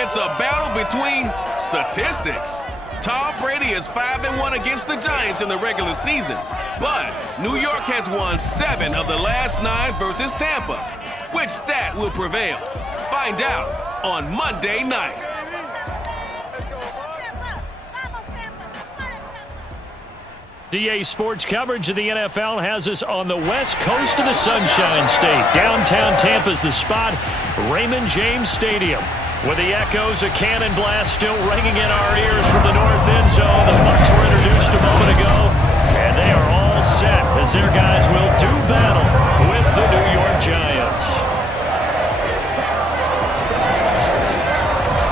It's a battle between statistics. Tom Brady is 5-1 against the Giants in the regular season, but New York has won 7 of the last 9 versus Tampa. Which stat will prevail? Find out on Monday night. DA Sports coverage of the NFL has us on the west coast of the Sunshine State. Downtown Tampa's the spot, Raymond James Stadium. With the echoes of cannon blast still ringing in our ears from the north end zone. The Bucs were introduced a moment ago, and they are all set as their guys will do battle with the New York Giants.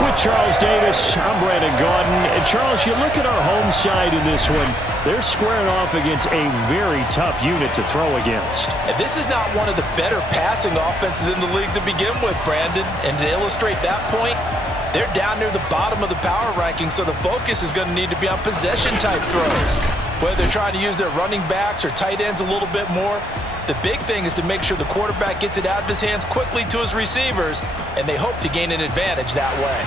With Charles Davis, I'm Brandon Gaudin. And Charles, you look at our home side in this one, they're squaring off against a very tough unit to throw against. And this is not one of the better passing offenses in the league to begin with, Brandon. And to illustrate that point, they're down near the bottom of the power ranking, so the focus is going to need to be on possession-type throws. Whether they're trying to use their running backs or tight ends a little bit more, the big thing is to make sure the quarterback gets it out of his hands quickly to his receivers, and they hope to gain an advantage that way.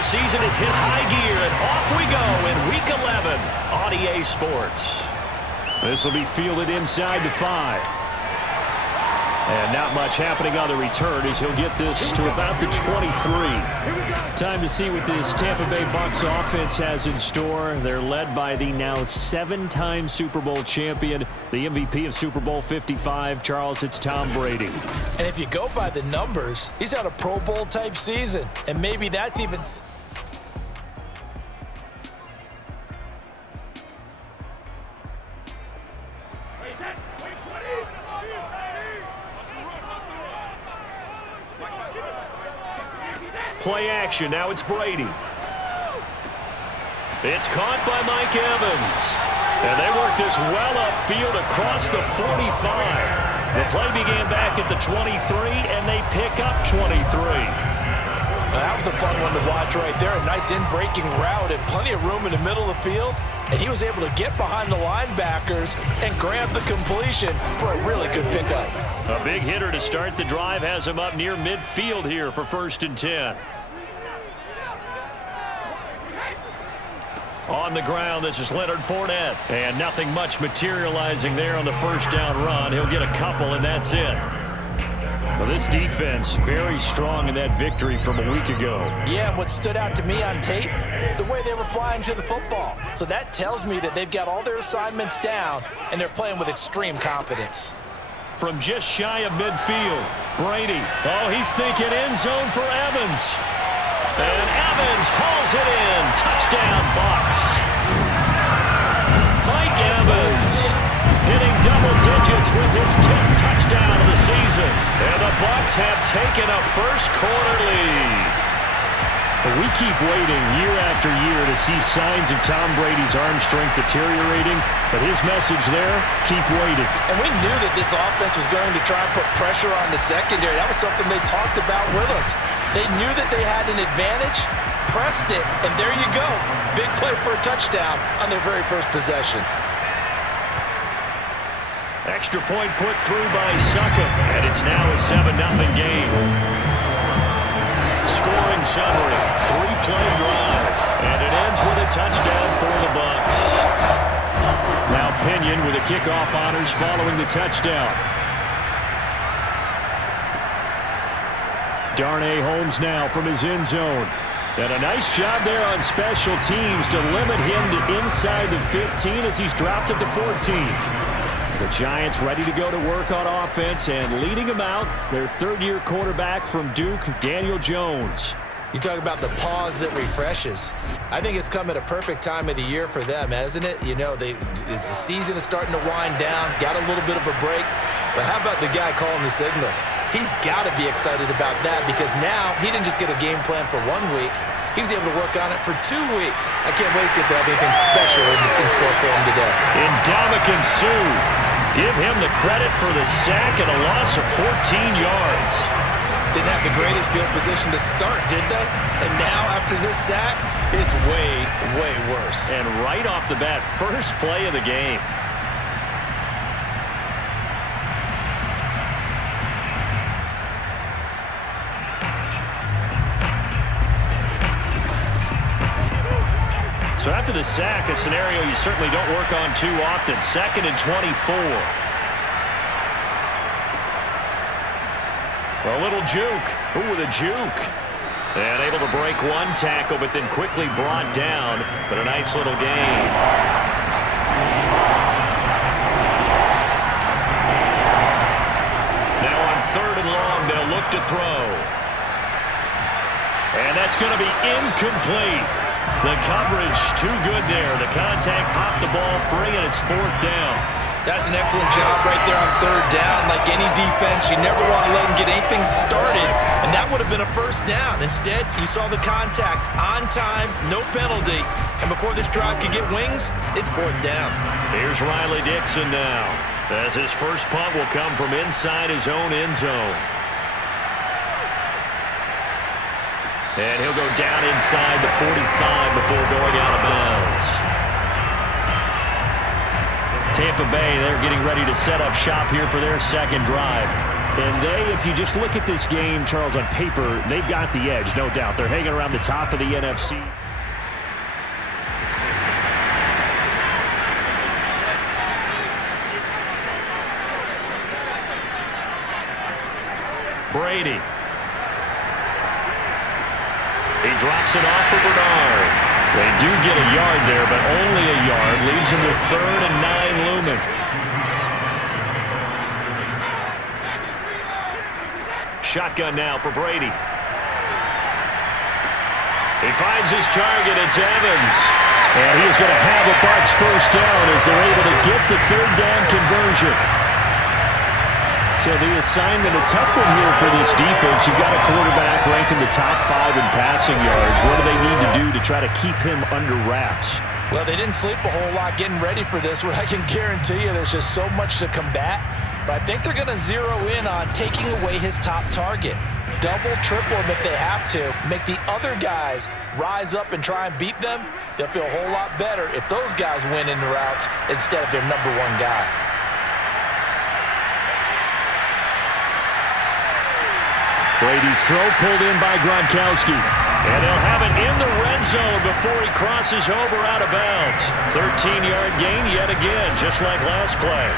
Season is hit high gear, and off we go in Week 11 on EA Sports. This will be fielded inside the 5. And not much happening on the return as he'll get this to about the 23. Time to see what this Tampa Bay Bucs offense has in store. They're led by the now 7-time Super Bowl champion, the MVP of Super Bowl 55. Charles, it's Tom Brady. And if you go by the numbers, he's had a Pro Bowl type season. And maybe that's even... Play action. Now it's Brady. It's caught by Mike Evans. And they work this well upfield across the 45. The play began back at the 23, and they pick up 23. That was a fun one to watch right there. A nice in-breaking route and plenty of room in the middle of the field. And he was able to get behind the linebackers and grab the completion for a really good pickup. A big hitter to start the drive has him up near midfield here for 1st and 10. On the ground, this is Leonard Fournette. And nothing much materializing there on the first down run. He'll get a couple, and that's it. Well, this defense, very strong in that victory from a week ago. Yeah, what stood out to me on tape, the way they were flying to the football. So that tells me that they've got all their assignments down, and they're playing with extreme confidence. From just shy of midfield, Brady. Oh, he's thinking end zone for Evans. And Evans hauls it in. Touchdown, Bucs. Mike Evans hitting double digits with his 10th touchdown of the season. And the Bucs have taken a first-quarter lead. We keep waiting year after year to see signs of Tom Brady's arm strength deteriorating, but his message there, keep waiting. And we knew that this offense was going to try and put pressure on the secondary. That was something they talked about with us. They knew that they had an advantage, pressed it, and there you go. Big play for a touchdown on their very first possession. Extra point put through by Succop, and it's now a 7-0 game. Scoring summary, 3-play drive, and it ends with a touchdown for the Bucs. Now Pinion with the kickoff honors following the touchdown. Darnay Holmes now from his end zone. And a nice job there on special teams to limit him to inside the 15 as he's dropped at the 14. The Giants ready to go to work on offense, and leading them out, their third-year quarterback from Duke, Daniel Jones. You talk about the pause that refreshes. I think it's come at a perfect time of the year for them, hasn't it? You know, the season is starting to wind down, got a little bit of a break. But how about the guy calling the signals? He's got to be excited about that because now he didn't just get a game plan for 1 week. He was able to work on it for 2 weeks. I can't wait to see if they have anything special in store for him today. Ndamukong Suh. Give him the credit for the sack and a loss of 14 yards. didn't have the greatest field position to start, did they? And now, after this sack, it's way, way worse. And right off the bat, first play of the game. So after the sack, a scenario you certainly don't work on too often. 2nd and 24. A little juke. Ooh, with a juke. And able to break one tackle, but then quickly brought down. But a nice little gain. Now on 3rd and long, they'll look to throw. And that's going to be incomplete. The coverage too good there. The contact popped the ball free, and it's 4th down. That's an excellent job right there on 3rd down. Like any defense, you never want to let them get anything started, and that would have been a 1st down. Instead, you saw the contact on time, no penalty, and before this drive could get wings, it's 4th down. Here's Riley Dixon now, as his first punt will come from inside his own end zone. And he'll go down inside the 45 before going out of bounds. Tampa Bay, they're getting ready to set up shop here for their 2nd drive. And they, if you just look at this game, Charles, on paper, they've got the edge, no doubt. They're hanging around the top of the NFC. Brady. He drops it off for Bernard. They do get a yard there, but only a yard. Leaves him with 3rd and 9 looming. Shotgun now for Brady. He finds his target. It's Evans. And he's going to have a Bucs 1st down as they're able to get the 3rd down conversion. So the assignment, a tough one here for this defense. You've got a quarterback ranked in the top 5 in passing yards. What do they need to do to try to keep him under wraps? Well, they didn't sleep a whole lot getting ready for this one. I can guarantee you there's just so much to combat. But I think they're going to zero in on taking away his top target. Double, triple him if they have to. Make the other guys rise up and try and beat them. They'll feel a whole lot better if those guys win in the routes instead of their number 1 guy. Brady's throw pulled in by Gronkowski. And they'll have it in the red zone before he crosses over out of bounds. 13-yard gain yet again, just like last play.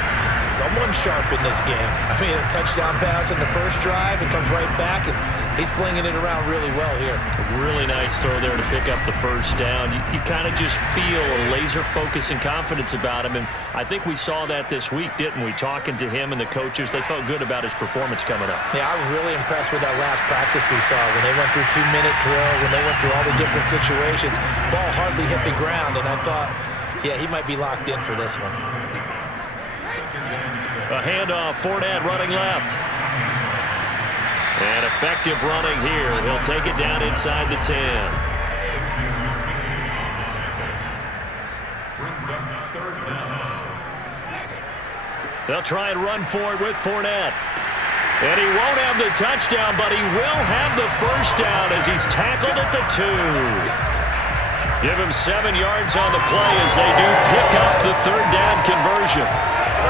Someone sharp in this game. I mean, a touchdown pass in the first drive and comes right back, and he's flinging it around really well here. A really nice throw there to pick up the 1st down. You kind of just feel a laser focus and confidence about him, and I think we saw that this week, didn't we? Talking to him and the coaches, they felt good about his performance coming up. Yeah, I was really impressed with that last practice we saw when they went through 2-minute drill, when they went through all the different situations. Ball hardly hit the ground, and I thought, yeah, he might be locked in for this one. A handoff, Fournette running left. And effective running here. He'll take it down inside the 10. They'll try and run for it with Fournette. And he won't have the touchdown, but he will have the 1st down as he's tackled at the 2. Give him 7 yards on the play as they do pick up the 3rd down conversion.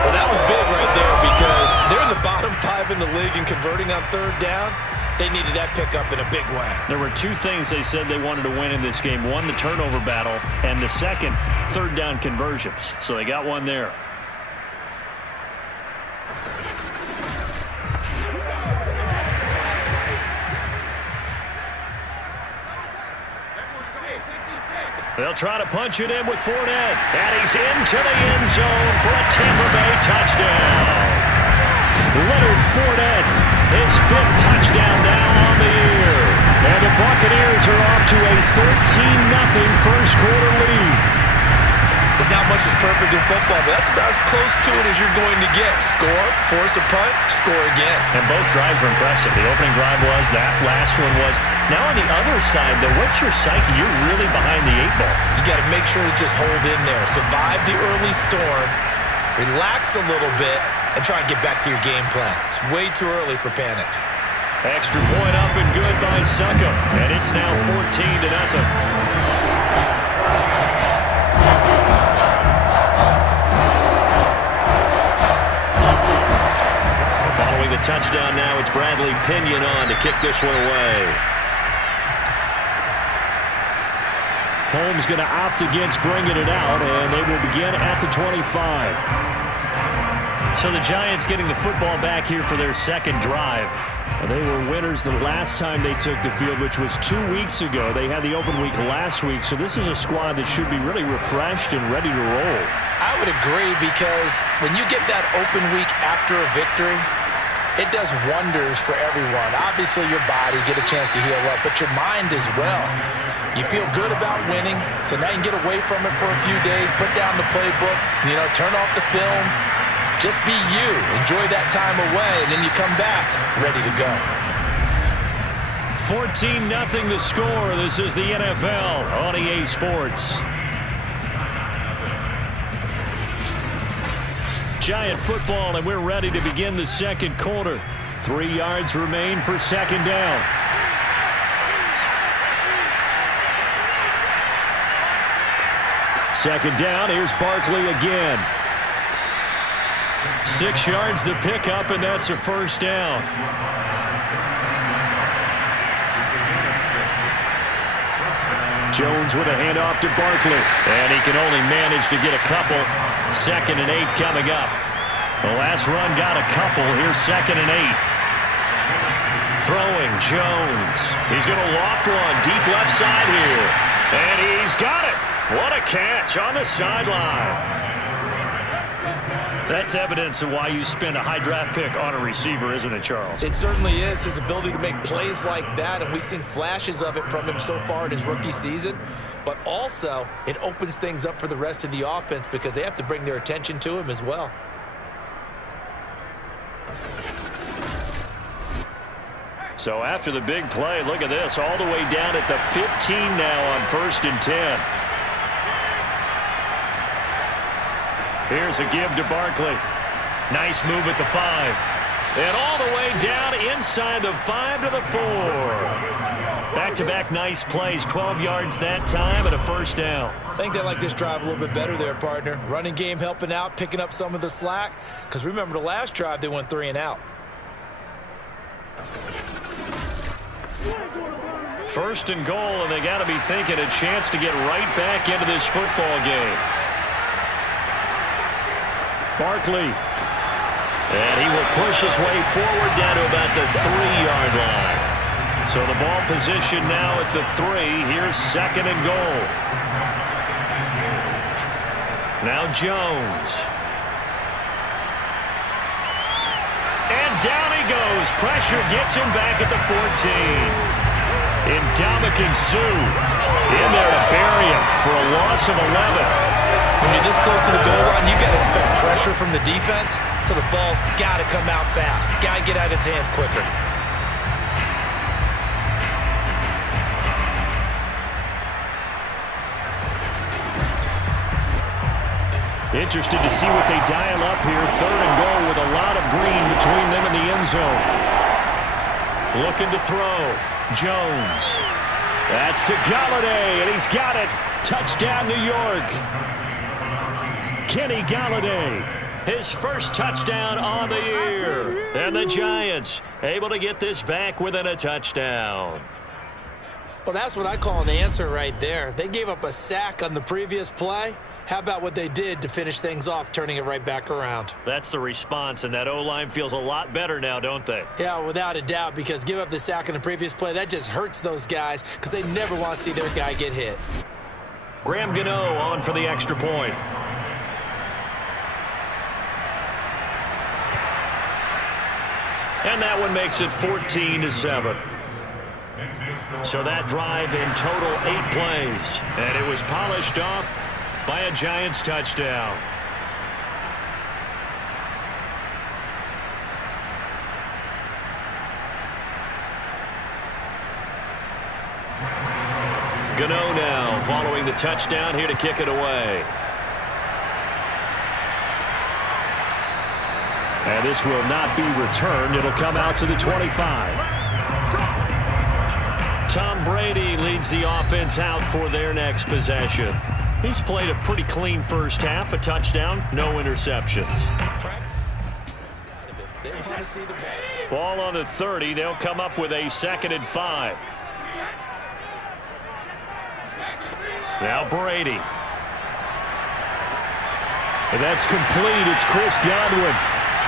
Well, that was big right there because they're the bottom 5 in the league in converting on 3rd down. They needed that pickup in a big way. There were 2 things they said they wanted to win in this game. One, the turnover battle, and the second, 3rd down conversions. So they got one there. They'll try to punch it in with Fournette. And he's into the end zone for a Tampa Bay touchdown. Leonard Fournette, his 5th touchdown now on the year. And the Buccaneers are off to a 13-0 first quarter lead. There's not much that's perfect in football, but that's about as close to it as you're going to get. Score, force a punt, score again. And both drives were impressive. The opening drive was, that last one was. Now on the other side, though, what's your psyche? You're really behind the 8 ball. You got to make sure to just hold in there. Survive the early storm, relax a little bit, and try and get back to your game plan. It's way too early for panic. Extra point up and good by Succop. And it's now 14-0. Following the touchdown now, it's Bradley Pinion on to kick this one away. Holmes going to opt against bringing it out, and they will begin at the 25. So the Giants getting the football back here for their second drive. They were winners the last time they took the field, which was 2 weeks ago. They had the open week last week, so this is a squad that should be really refreshed and ready to roll. I would agree, because when you get that open week after a victory, it does wonders for everyone. Obviously, your body get a chance to heal up, but your mind as well. You feel good about winning, so now you can get away from it for a few days, put down the playbook, turn off the film. Just be you. Enjoy that time away, and then you come back ready to go. 14-0 the score. This is the NFL on EA Sports. Giant football, and we're ready to begin the second quarter. 3 yards remain for second down. Second down, here's Barkley again. 6 yards the pickup, and that's a first down. Jones with a handoff to Barkley, and he can only manage to get a couple. 2nd and 8 coming up. The last run got a couple. Here's 2nd and 8. Throwing Jones. He's going to loft one deep left side here, and he's got it. What a catch on the sideline. That's evidence of why you spend a high draft pick on a receiver, isn't it, Charles? It certainly is. His ability to make plays like that, and we've seen flashes of it from him so far in his rookie season. But also, it opens things up for the rest of the offense because they have to bring their attention to him as well. So after the big play, look at this, all the way down at the 15 now on 1st and 10. Here's a give to Barkley. Nice move at the 5. And all the way down inside the 5 to the 4. Back-to-back nice plays, 12 yards that time and a first down. I think they like this drive a little bit better there, partner. Running game helping out, picking up some of the slack. Because remember, the last drive they went 3 and out. First and goal, and they got to be thinking a chance to get right back into this football game. Barkley. And he will push his way forward down to about the 3-yard line. So the ball position now at the 3. Here's 2nd and goal. Now Jones. And down he goes. Pressure gets him back at the 14. Ndamukong Suh in there to bury him for a loss of 11. When you're this close to the goal line, you got to expect pressure from the defense, so the ball's got to come out fast. Got to get out of his hands quicker. Interested to see what they dial up here. 3rd and goal with a lot of green between them and the end zone. Looking to throw. Jones. That's to Galladay, and he's got it. Touchdown, New York. Kenny Galladay, his first touchdown on the year. And the Giants able to get this back within a touchdown. Well, that's what I call an answer right there. They gave up a sack on the previous play. How about what they did to finish things off, turning it right back around? That's the response, and that O-line feels a lot better now, don't they? Yeah, without a doubt, because give up the sack on the previous play, that just hurts those guys because they never want to see their guy get hit. Graham Gano on for the extra point. And that one makes it 14-7. So that drive in total 8 plays, and it was polished off by a Giants touchdown. Gano now following the touchdown here to kick it away. And this will not be returned. It'll come out to the 25. Tom Brady leads the offense out for their next possession. He's played a pretty clean first half, a touchdown, no interceptions. They want to see the ball on the 30. They'll come up with a 2nd and 5. Now Brady. And that's complete. It's Chris Godwin.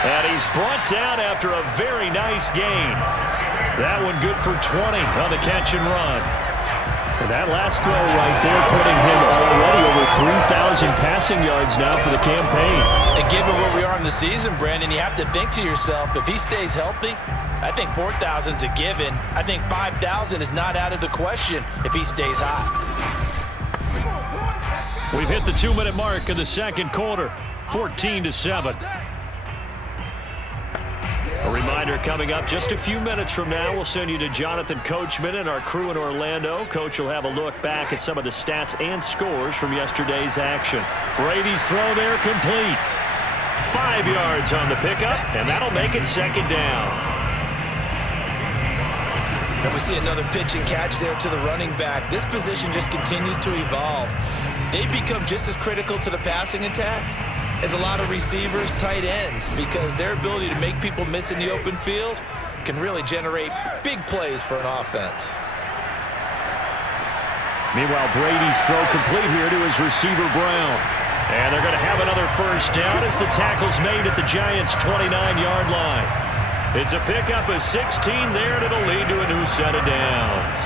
And he's brought down after a very nice gain. That one good for 20 on the catch and run. And that last throw right there putting him already over 3,000 passing yards now for the campaign. And given where we are in the season, Brandon, you have to think to yourself, if he stays healthy, I think 4,000 is a given. I think 5,000 is not out of the question if he stays hot. We've hit the 2-minute mark of the second quarter, 14-7. A reminder coming up just a few minutes from now, we'll send you to Jonathan Coachman and our crew in Orlando. Coach will have a look back at some of the stats and scores from yesterday's action. Brady's throw there complete. 5 yards on the pickup, and that'll make it 2nd down. And we see another pitch and catch there to the running back. This position just continues to evolve. They become just as critical to the passing attack as a lot of receivers, tight ends, because their ability to make people miss in the open field can really generate big plays for an offense. Meanwhile, Brady's throw complete here to his receiver, Brown. And they're going to have another first down as the tackle's made at the Giants' 29-yard line. It's a pickup of 16 there, and it'll lead to a new set of downs.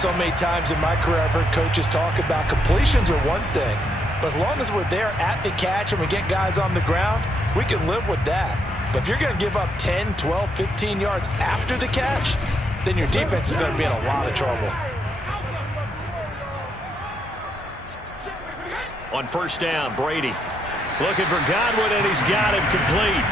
So many times in my career, I've heard coaches talk about completions are one thing, but as long as we're there at the catch and we get guys on the ground, we can live with that. But if you're going to give up 10, 12, 15 yards after the catch, then your defense is going to be in a lot of trouble. On first down, Brady looking for Godwin, and he's got him complete.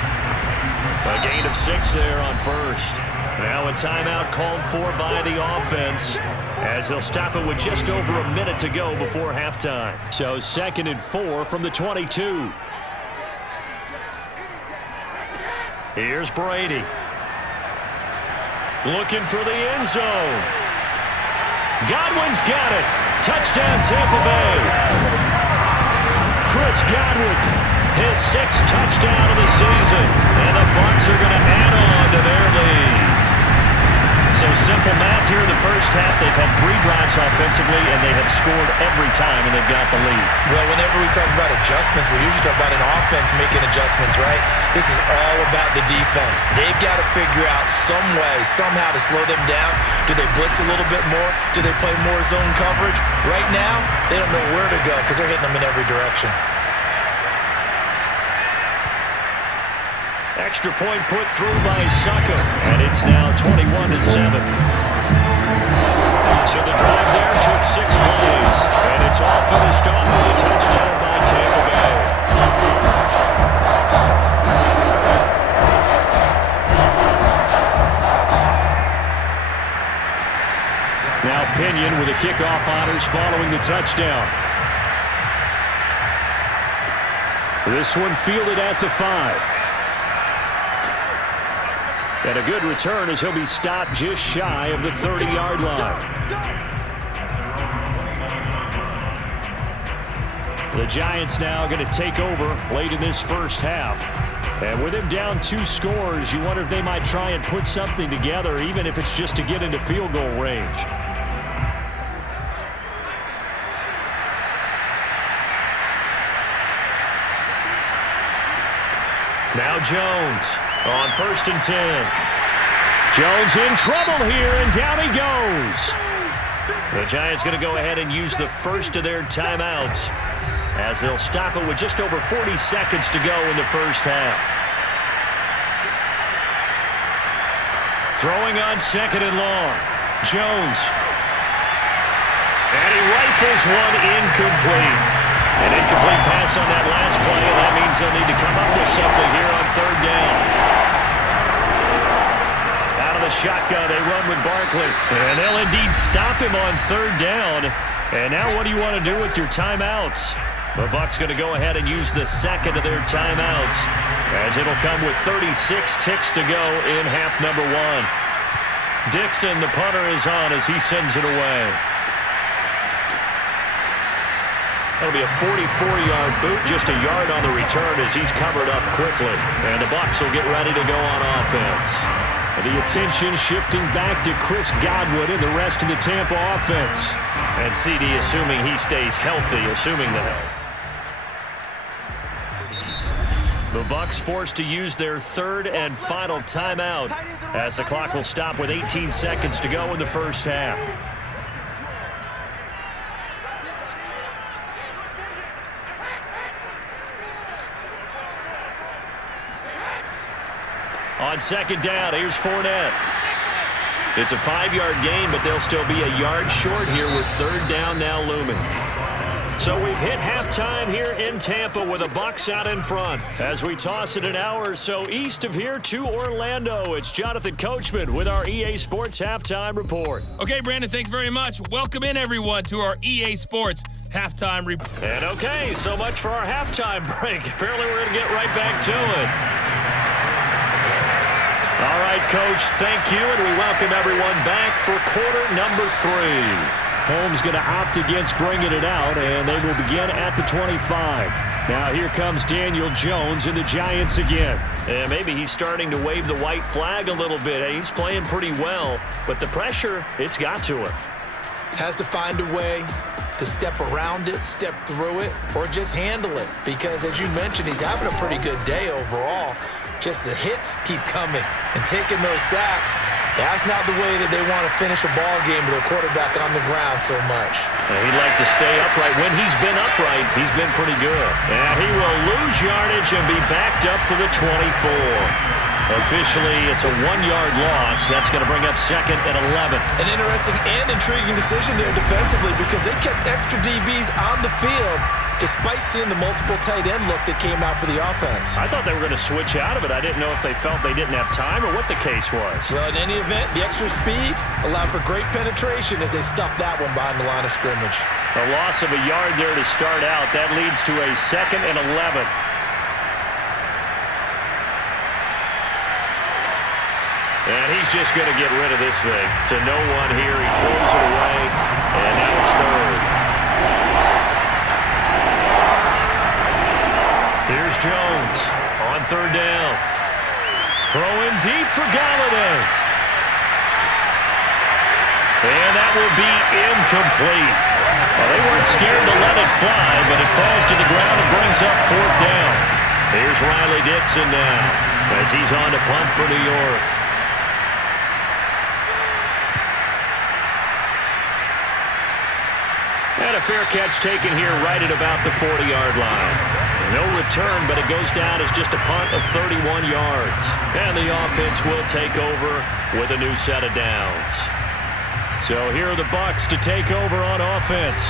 A gain of 6 there on first. Now a timeout called for by the offense as they'll stop it with just over a minute to go before halftime. So 2nd and 4 from the 22. Here's Brady. Looking for the end zone. Godwin's got it. Touchdown, Tampa Bay. Chris Godwin, his 6th touchdown of the season. And the Bucs are going to add on to their lead. So simple math here in the first half. They've had 3 drives offensively, and they have scored every time, and they've got the lead. Well, whenever we talk about adjustments, we usually talk about an offense making adjustments, right? This is all about the defense. They've got to figure out some way, somehow to slow them down. Do they blitz a little bit more? Do they play more zone coverage? Right now, they don't know where to go because they're hitting them in every direction. Extra point put through by Sucker, and it's now 21-7. So the drive there took 6 plays, and it's all finished off with a touchdown by Tampa Bay. Now Pinion with the kickoff honors following the touchdown. This one fielded at the 5. And a good return as he'll be stopped just shy of the 30-yard line. The Giants now going to take over late in this first half. And with him down 2 scores, you wonder if they might try and put something together, even if it's just to get into field goal range. Now Jones on 1st and 10. Jones in trouble here, and down he goes. The Giants going to go ahead and use the first of their timeouts as they'll stop it with just over 40 seconds to go in the first half. Throwing on 2nd and long. Jones. And he rifles one incomplete. An incomplete pass on that last play, and that means they'll need to come up with something here on 3rd down. Out of the shotgun, they run with Barkley. And they'll indeed stop him on 3rd down. And now what do you want to do with your timeouts? The Bucs going to go ahead and use the 2nd of their timeouts, as it'll come with 36 ticks to go in half number 1. Dixon, the punter, is on as he sends it away. That'll be a 44-yard boot, just a yard on the return as he's covered up quickly. And the Bucs will get ready to go on offense. The attention shifting back to Chris Godwin and the rest of the Tampa offense. And CD assuming he stays healthy, assuming the health. The Bucs forced to use their third and final timeout as the clock will stop with 18 seconds to go in the first half. On second down, here's Fournette. It's a 5-yard gain, but they'll still be a yard short here with third down now looming. So we've hit halftime here in Tampa with the Bucs out in front. As we toss it an hour or so east of here to Orlando, it's Jonathan Coachman with our EA Sports Halftime Report. Okay, Brandon, thanks very much. Welcome in, everyone, to our EA Sports Halftime Report. And okay, so much for our halftime break. Apparently we're going to get right back to it. All right, Coach, thank you, and we welcome everyone back for quarter number 3. Holmes going to opt against bringing it out, and they will begin at the 25. Now here comes Daniel Jones and the Giants again. And maybe he's starting to wave the white flag a little bit. He's playing pretty well, but the pressure, it's got to him. Has to find a way to step around it, step through it, or just handle it. Because, as you mentioned, he's having a pretty good day overall. Just the hits keep coming and taking those sacks. That's not the way that they want to finish a ball game with a quarterback on the ground so much. And he'd like to stay upright. When he's been upright, he's been pretty good. And he will lose yardage and be backed up to the 24. Officially, it's a 1-yard loss. That's going to bring up second and 11. An interesting and intriguing decision there defensively because they kept extra DBs on the field despite seeing the multiple tight end look that came out for the offense. I thought they were going to switch out of it. I didn't know if they felt they didn't have time or what the case was. Well, in any event, the extra speed allowed for great penetration as they stuffed that one behind the line of scrimmage. A loss of a yard there to start out. That leads to a second and 11. And he's just going to get rid of this thing. To no one here. He throws it away. And now it's third. Here's Jones on third down. Throwing deep for Galladay. And that will be incomplete. Well, they weren't scared to let it fly, but it falls to the ground and brings up fourth down. Here's Riley Dixon now as he's on to punt for New York. And a fair catch taken here right at about the 40-yard line. No return, but it goes down as just a punt of 31 yards. And the offense will take over with a new set of downs. So here are the Bucs to take over on offense.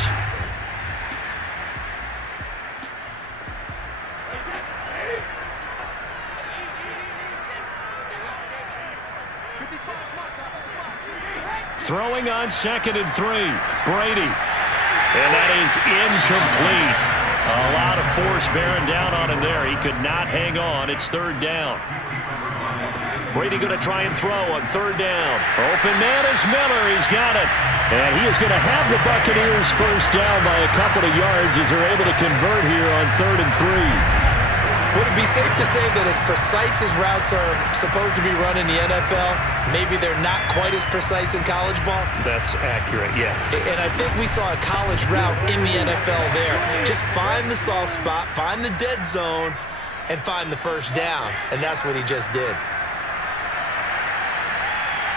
Throwing on second and 3, Brady. And that is incomplete. A lot of force bearing down on him there. He could not hang on. It's third down. Brady going to try and throw on third down. Open man is Miller. He's got it. And he is going to have the Buccaneers first down by a couple of yards as they're able to convert here on third and 3. Would it be safe to say that as precise as routes are supposed to be run in the NFL, maybe they're not quite as precise in college ball? That's accurate, yeah. And I think we saw a college route in the NFL there. Just find the soft spot, find the dead zone, and find the first down. And that's what he just did.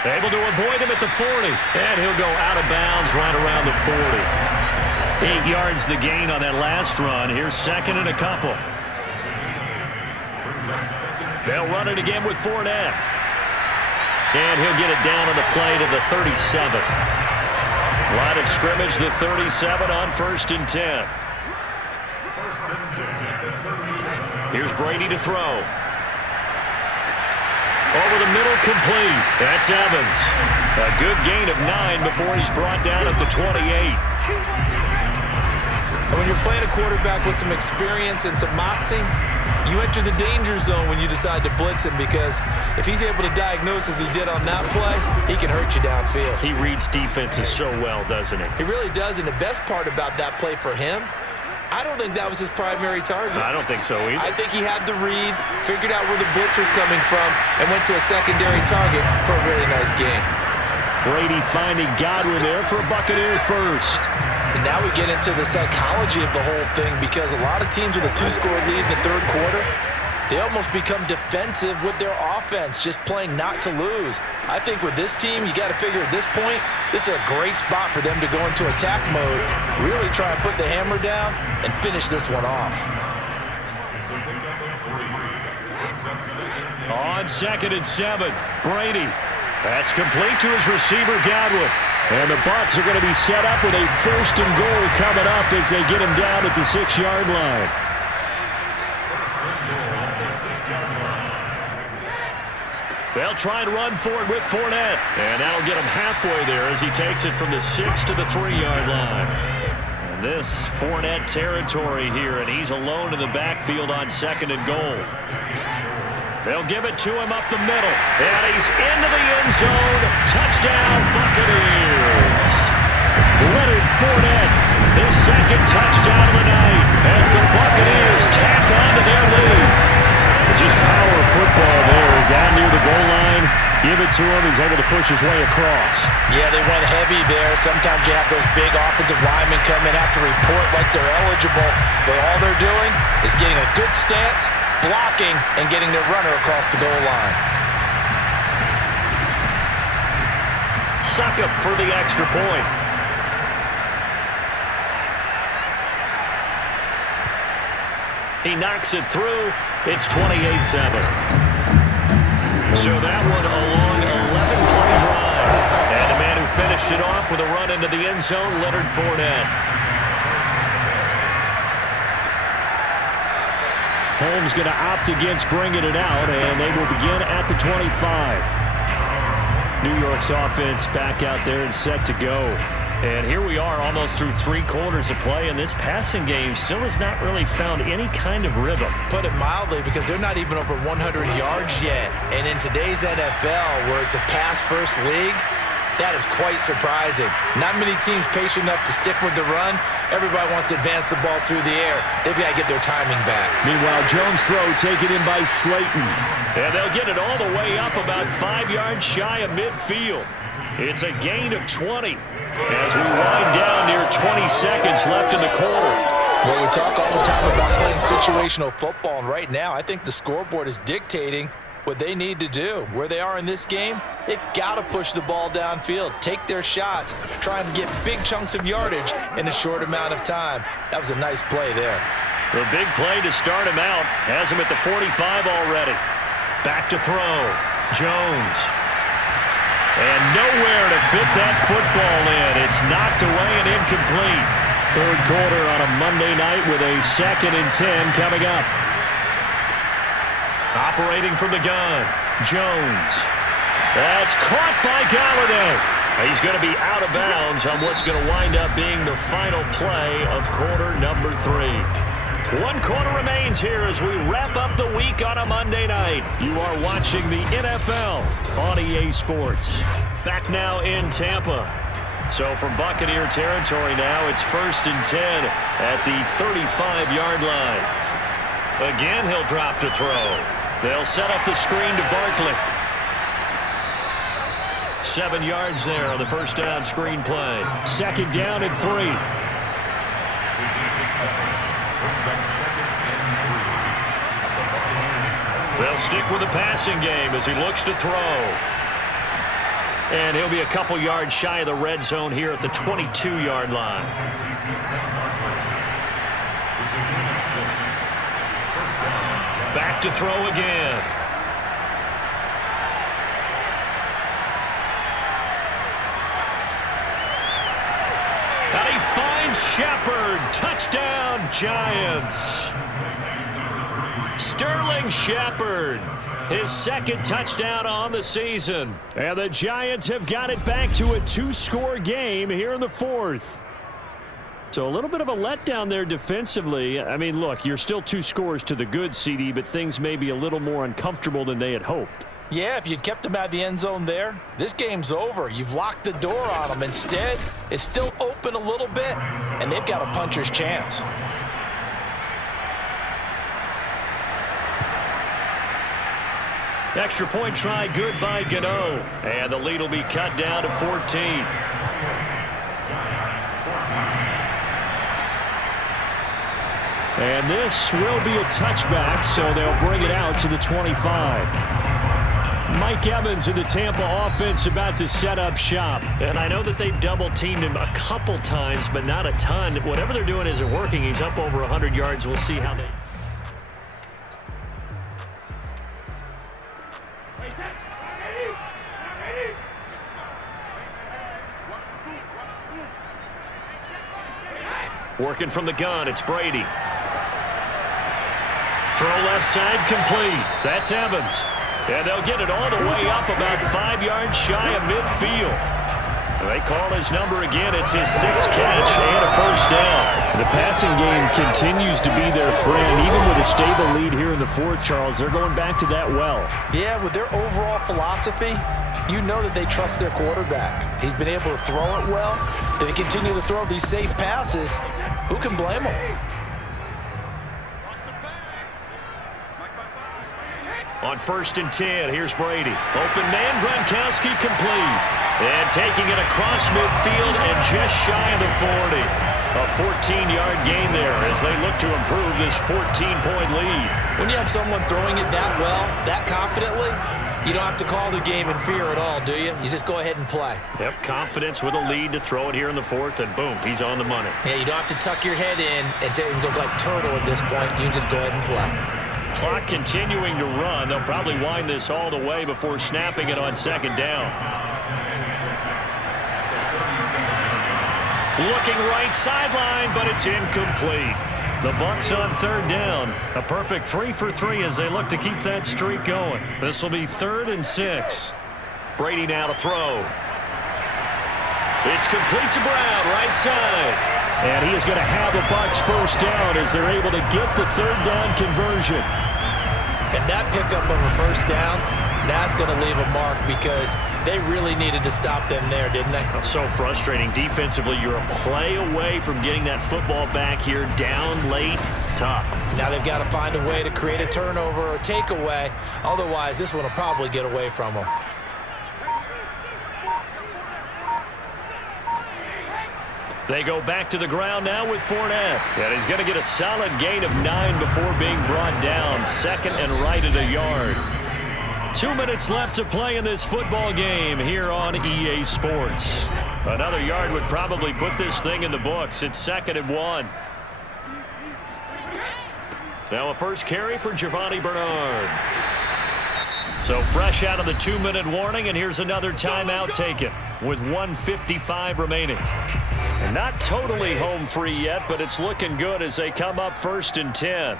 Able to avoid him at the 40. And he'll go out of bounds right around the 40. 8 yards the gain on that last run. Here's second and a couple. They'll run it again with Fournette. And he'll get it down on the play to the 37. Line of scrimmage, the 37 on first and 10. Here's Brady to throw. Over the middle, complete. That's Evans. A good gain of 9 before he's brought down at the 28. And when you're playing a quarterback with some experience and some moxie, you enter the danger zone when you decide to blitz him, because if he's able to diagnose as he did on that play, he can hurt you downfield. He reads defenses so well, doesn't he? He really does, and the best part about that play for him, I don't think that was his primary target. I don't think so either. I think he had the read, figured out where the blitz was coming from, and went to a secondary target for a really nice game. Brady finding Godwin there for a Buccaneer first. And now we get into the psychology of the whole thing, because a lot of teams with a 2-score lead in the third quarter, they almost become defensive with their offense, just playing not to lose. I think with this team, you got to figure at this point, this is a great spot for them to go into attack mode, really try and put the hammer down and finish this one off. On 2nd and 7, Brady. That's complete to his receiver, Godwin. And the Bucs are going to be set up with a 1st and goal coming up as they get him down at the 6-yard line. They'll try and run for it with Fournette. And that'll get him halfway there as he takes it from the 6 to the 3-yard line. And this Fournette territory here, and he's alone in the backfield on 2nd and goal. They'll give it to him up the middle. And he's into the end zone. Touchdown, Buccaneers. Leonard Fournette, his 2nd touchdown of the night as the Buccaneers tack on to their lead. Just power football there. Down near the goal line. Give it to him. He's able to push his way across. Yeah, they went heavy there. Sometimes you have those big offensive linemen come in, have to report like they're eligible. But all they're doing is getting a good stance, blocking, and getting their runner across the goal line. Suck up for the extra point. He knocks it through. It's 28-7. So that one a long 11-play drive. And the man who finished it off with a run into the end zone, Leonard Fournette. Holmes going to opt against bringing it out, and they will begin at the 25. New York's offense back out there and set to go. And here we are almost through 3 quarters of play, and this passing game still has not really found any kind of rhythm. Put it mildly, because they're not even over 100 yards yet. And in today's NFL, where it's a pass-first league, that is quite surprising. Not many teams patient enough to stick with the run. Everybody wants to advance the ball through the air. They've got to get their timing back. Meanwhile, Jones' throw taken in by Slayton. And they'll get it all the way up about 5 yards shy of midfield. It's a gain of 20 as we wind down near 20 seconds left in the quarter. Well, we talk all the time about playing situational football, and right now I think the scoreboard is dictating what they need to do. Where they are in this game, they've got to push the ball downfield, take their shots, try and get big chunks of yardage in a short amount of time. That was a nice play there. The big play to start him out has him at the 45 already. Back to throw. Jones. And nowhere to fit that football in. It's knocked away and incomplete. Third quarter on a Monday night with a 2nd and 10 coming up. Operating from the gun, Jones. That's caught by Galladay. He's going to be out of bounds on what's going to wind up being the final play of quarter number 3. 1 quarter remains here as we wrap up the week on a Monday night. You are watching the NFL on EA Sports. Back now in Tampa. So from Buccaneer territory now, it's 1st and 10 at the 35-yard line. Again, he'll drop to throw. They'll set up the screen to Barkley. 7 yards there on the first down screen play. 2nd down and 3. They'll stick with the passing game as he looks to throw. And he'll be a couple yards shy of the red zone here at the 22-yard line. Back to throw again. And he finds Shepard. Touchdown, Giants. Sterling Shepard, his 2nd touchdown on the season. And the Giants have got it back to a 2-score game here in the 4th. So a little bit of a letdown there defensively. I mean, look, you're still 2 scores to the good, CD, but things may be a little more uncomfortable than they had hoped. Yeah, if you'd kept them out of the end zone there, this game's over. You've locked the door on them. Instead, it's still open a little bit, and they've got a puncher's chance. Extra point try good by Gano. And the lead will be cut down to 14. And this will be a touchback, so they'll bring it out to the 25. Mike Evans in the Tampa offense about to set up shop. And I know that they've double-teamed him a couple times, but not a ton. Whatever they're doing isn't working. He's up over 100 yards. We'll see how they... Working from the gun, it's Brady. Throw left side complete. That's Evans. And they'll get it all the way up about 5 yards shy of midfield. They call his number again. It's his 6th catch and a first down. The passing game continues to be their friend. Even with a stable lead here in the 4th, Charles, they're going back to that well. Yeah, with their overall philosophy, you know that they trust their quarterback. He's been able to throw it well. They continue to throw these safe passes. Who can blame them? On 1st and 10, here's Brady. Open man, Gronkowski complete. And taking it across midfield and just shy of the 40. A 14-yard gain there as they look to improve this 14-point lead. When you have someone throwing it that well, that confidently, you don't have to call the game in fear at all, do you? You just go ahead and play. Yep, confidence with a lead to throw it here in the 4th, and boom, he's on the money. Yeah, you don't have to tuck your head in and go like turtle at this point. You can just go ahead and play. Clock continuing to run. They'll probably wind this all the way before snapping it on 2nd down. Looking right sideline, but it's incomplete. The Bucs on 3rd down. A perfect 3 for 3 as they look to keep that streak going. This will be 3rd and 6. Brady now to throw. It's complete to Brown, right side. And he is going to have a Bucs first down as they're able to get the 3rd down conversion. And that pickup of a first down, that's going to leave a mark because they really needed to stop them there, didn't they? So frustrating. Defensively, you're a play away from getting that football back here down late. Tough. Now they've got to find a way to create a turnover or a takeaway. Otherwise, this one will probably get away from them. They go back to the ground now with Fournette. And he's going to get a solid gain of 9 before being brought down. 2nd and right at a yard. 2 minutes left to play in this football game here on EA Sports. Another yard would probably put this thing in the books. It's 2nd and 1. Now a first carry for Giovanni Bernard. So fresh out of the 2-minute warning, and here's another timeout taken with 1:55 remaining. And not totally home free yet, but it's looking good as they come up 1st and 10.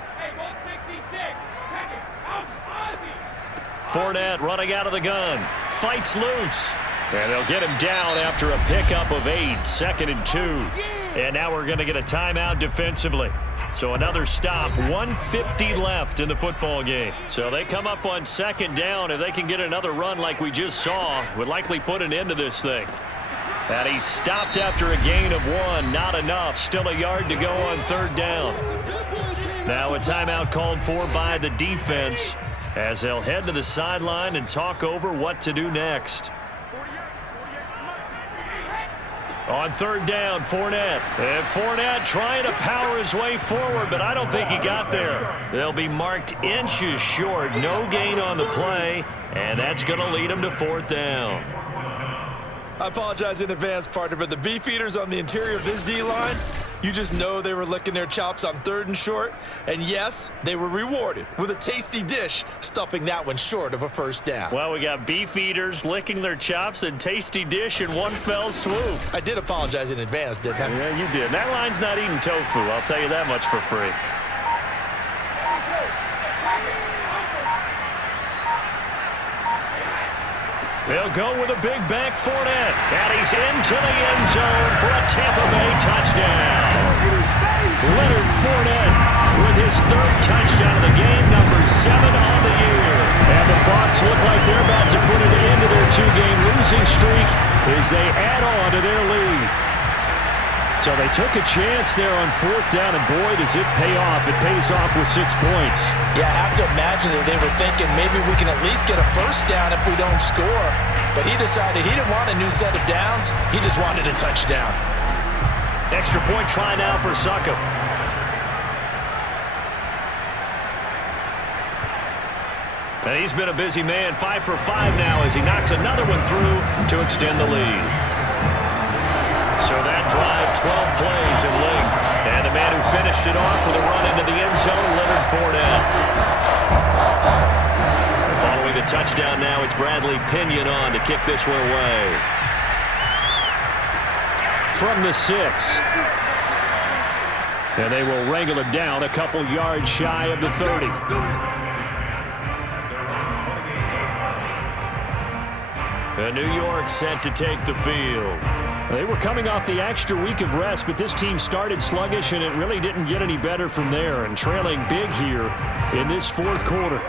Fournette running out of the gun. Fights loose. And they'll get him down after a pickup of 8. 2nd and 2. And now we're going to get a timeout defensively. So another stop. 1:50 left in the football game. So they come up on 2nd down. If they can get another run like we just saw, would likely put an end to this thing. And he stopped after a gain of 1. Not enough. Still a yard to go on 3rd down. Now a timeout called for by the defense as they'll head to the sideline and talk over what to do next. On 3rd down, Fournette. And Fournette trying to power his way forward, but I don't think he got there. They'll be marked inches short. No gain on the play, and that's going to lead them to 4th down. I apologize in advance, partner, but the beefeaters on the interior of this D-line, you just know they were licking their chops on 3rd and short. And yes, they were rewarded with a tasty dish, stuffing that one short of a first down. Well, we got beefeaters licking their chops and tasty dish in one fell swoop. I did apologize in advance, didn't I? Yeah, you did. That line's not eating tofu, I'll tell you that much for free. They'll go with a big back Fournette. And he's into the end zone for a Tampa Bay touchdown. touchdown of the game, number 7 on the year. And the Bucs look like they're about to put an end to their 2-game losing streak as they add on to their lead. So they took a chance there on 4th down, and boy, does it pay off. It pays off with 6 points. Yeah, I have to imagine that they were thinking maybe we can at least get a first down if we don't score. But he decided he didn't want a new set of downs. He just wanted a touchdown. Extra point try now for Succop. And he's been a busy man, 5 for 5 now as he knocks another one through to extend the lead. So that drive, 12 plays in length. And the man who finished it off with a run into the end zone, Leonard Fournette. Following the touchdown now, it's Bradley Pinion on to kick this one away. From the 6. And they will wrangle it down a couple yards shy of the 30. And New York set to take the field. They were coming off the extra week of rest, but this team started sluggish, and it really didn't get any better from there, and trailing big here in this 4th quarter.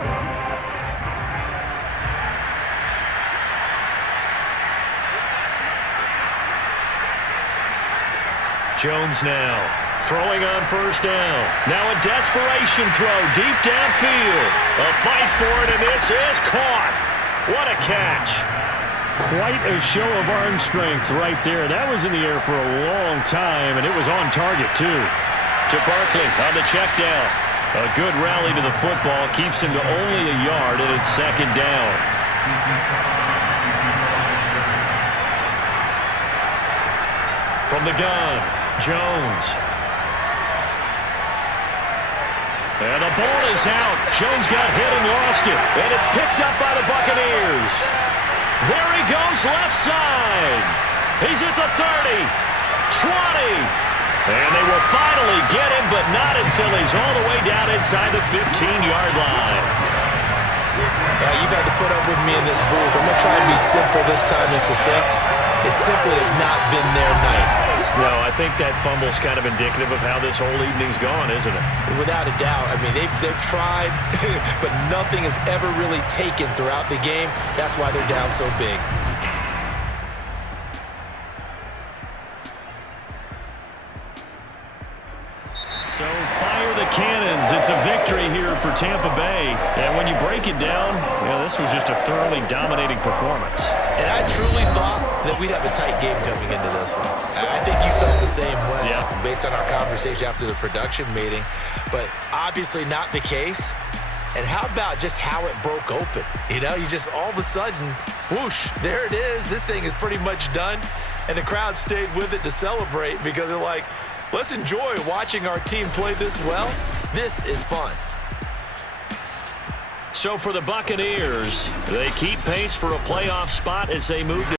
Jones now, throwing on 1st down. Now a desperation throw deep downfield. A fight for it, and this is caught. What a catch. Quite a show of arm strength right there. That was in the air for a long time, and it was on target, too. To Barkley on the check down. A good rally to the football keeps him to only a yard, and it's 2nd down. From the gun, Jones. And the ball is out. Jones got hit and lost it, and it's picked up by the Buccaneers. There he goes, left side. He's at the 30, 20. And they will finally get him, but not until he's all the way down inside the 15-yard line. Yeah, you've had to put up with me in this booth. I'm going to try and be simple this time and succinct. It simply has not been their night. No, I think that fumble's kind of indicative of how this whole evening's gone, isn't it? Without a doubt. I mean, they've tried, but nothing has ever really taken throughout the game. That's why they're down so big. So fire the cannons. It's a victory here for Tampa Bay. And when you break it down, this was just a thoroughly dominating performance. And I truly thought that we'd have a tight game coming into this one. I think you felt the same way based on our conversation after the production meeting. But obviously not the case. And how about just how it broke open? You just all of a sudden, whoosh, there it is. This thing is pretty much done. And the crowd stayed with it to celebrate because they're like, let's enjoy watching our team play this well. This is fun. So for the Buccaneers, they keep pace for a playoff spot as they move to